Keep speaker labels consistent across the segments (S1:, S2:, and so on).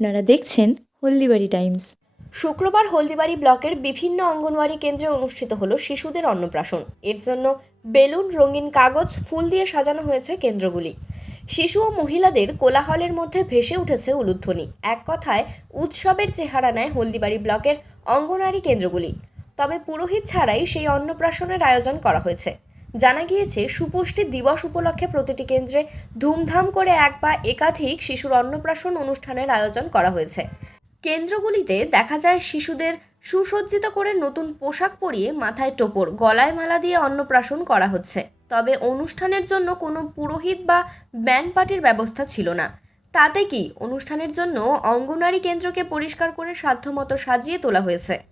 S1: আপনারা দেখছেন হলদিবাড়ি টাইমস।
S2: শুক্রবার হলদিবাড়ি ব্লকের বিভিন্ন অঙ্গনওয়াড়ি কেন্দ্রে অনুষ্ঠিত হলো শিশুদের অন্নপ্রাশন। এর জন্য বেলুন, রঙিন কাগজ, ফুল দিয়ে সাজানো হয়েছে কেন্দ্রগুলি। শিশু ও মহিলাদের কোলাহলের মধ্যে ভেসে উঠেছে উলুধ্বনি। এক কথায়, উৎসবের চেহারা নেয় হলদিবাড়ি ব্লকের অঙ্গনওয়াড়ি কেন্দ্রগুলি। তবে পুরোহিত ছাড়াই সেই অন্নপ্রাশনের আয়োজন করা হয়েছে। জানা গিয়েছে, সুপুষ্টি দিবস উপলক্ষে প্রতিটি কেন্দ্রে ধুমধাম করে এক বা একাধিক শিশুর অন্নপ্রাশন অনুষ্ঠানের আয়োজন করা হয়েছে। কেন্দ্রগুলিতে দেখা যায় শিশুদের সুসজ্জিত করে নতুন পোশাক পরিয়ে মাথায় টোপর, গলায় মালা দিয়ে অন্নপ্রাশন করা হচ্ছে। তবে অনুষ্ঠানের জন্য কোনো পুরোহিত বা ব্যান্ড পার্টির ব্যবস্থা ছিল না। তাতে কি অনুষ্ঠানের জন্য অঙ্গনারী কেন্দ্রকে পরিষ্কার করে সাধ্যমতো সাজিয়ে তোলা হয়েছে।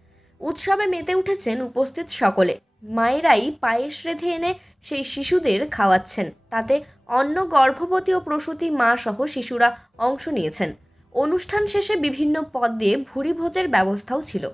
S2: উৎসবে মেতে উঠেছেন উপস্থিত সকলে। মায়েরাই পায়েস রেধে এনে সেই শিশুদের খাওয়াচ্ছেন। তাতে অন্য গর্ভবতী ও প্রসূতি মা সহ শিশুরা অংশ নিয়েছেন। অনুষ্ঠান শেষে বিভিন্ন পদ দিয়ে ভুরি ভোজের ব্যবস্থাও ছিল।